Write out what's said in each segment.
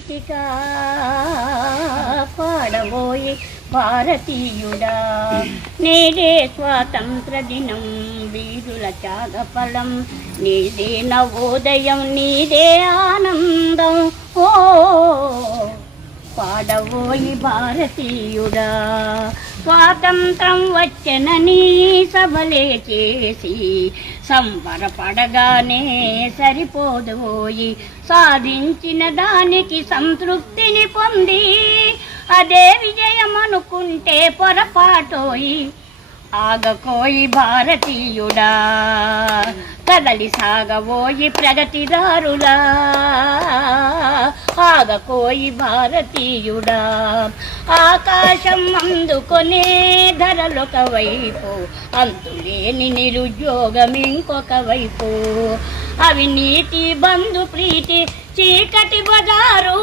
గీతికా పాడబోయి భారతీయుడా నేడే స్వాతంత్ర దినం వీరుల త్యాగఫలం నీదే నవోదయం నీదే ఆనందం ఓ పాడబోయి భారతీయుడా స్వాతంత్రం వచ్చనని సభలే చేసి సంబరపడగానే సరిపోదోయి సాధించిన దానికి సంతృప్తిని పొంది అదే విజయం అనుకుంటే పొరపాటోయి ఆగకోయి భారతీయుడా కదలి సాగబోయి ప్రగతిదారులా ఆగకోయి భారతీయుడా ఆకాశం అందుకొనే ధరలొక వైపు అంతులేని నిరుద్యోగం ఇంకొక వైపు అవినీతి బంధు ప్రీతి చీకటి బజారు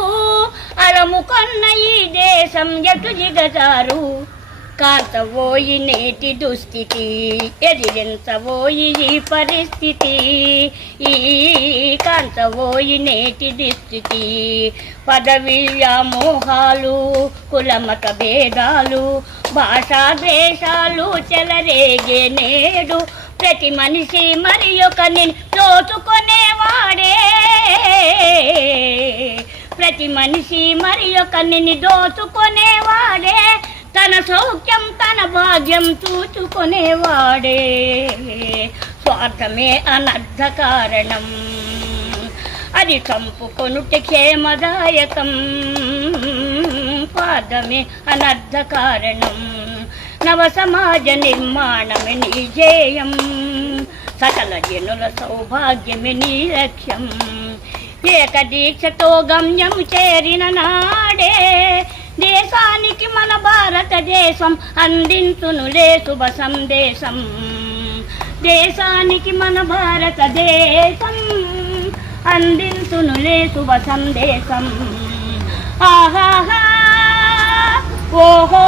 అలముకొన్న ఈ దేశం ఎటు జిగజారు కాంతవోయి నేటి దుస్థితి ఎదిరించబోయి ఈ పరిస్థితి ఈ కాంతవోయి నేటి దుస్థితి పదవి వ్యామోహాలు కులమత భేదాలు భాషా ద్వేషాలు చెలరేగే నేడు ప్రతి మనిషి మరి ఒకరిని దోచుకునేవాడే ప్రతి మనిషి మరి ఒకరిని దోచుకునేవాడే తన సౌఖ్యం తన భాగ్యం చూచుకునేవాడే స్వార్థమే అనర్థ కారణం అది చంపుకొనుట క్షేమదాయకం స్వార్థమే అనర్థ కారణం నవ సమాజ నిర్మాణమే నీ ధ్యేయం సకల జనుల సౌభాగ్యమే నీ లక్ష్యం ఏకదీక్షతో గమ్యం చేరిన నాడే దేశానికి మన భారతదేశం అందించునులే శుభ సందేశం దేశానికి మన భారతదేశం అందించునులే శుభ సందేశం ఆహాహా ఓహో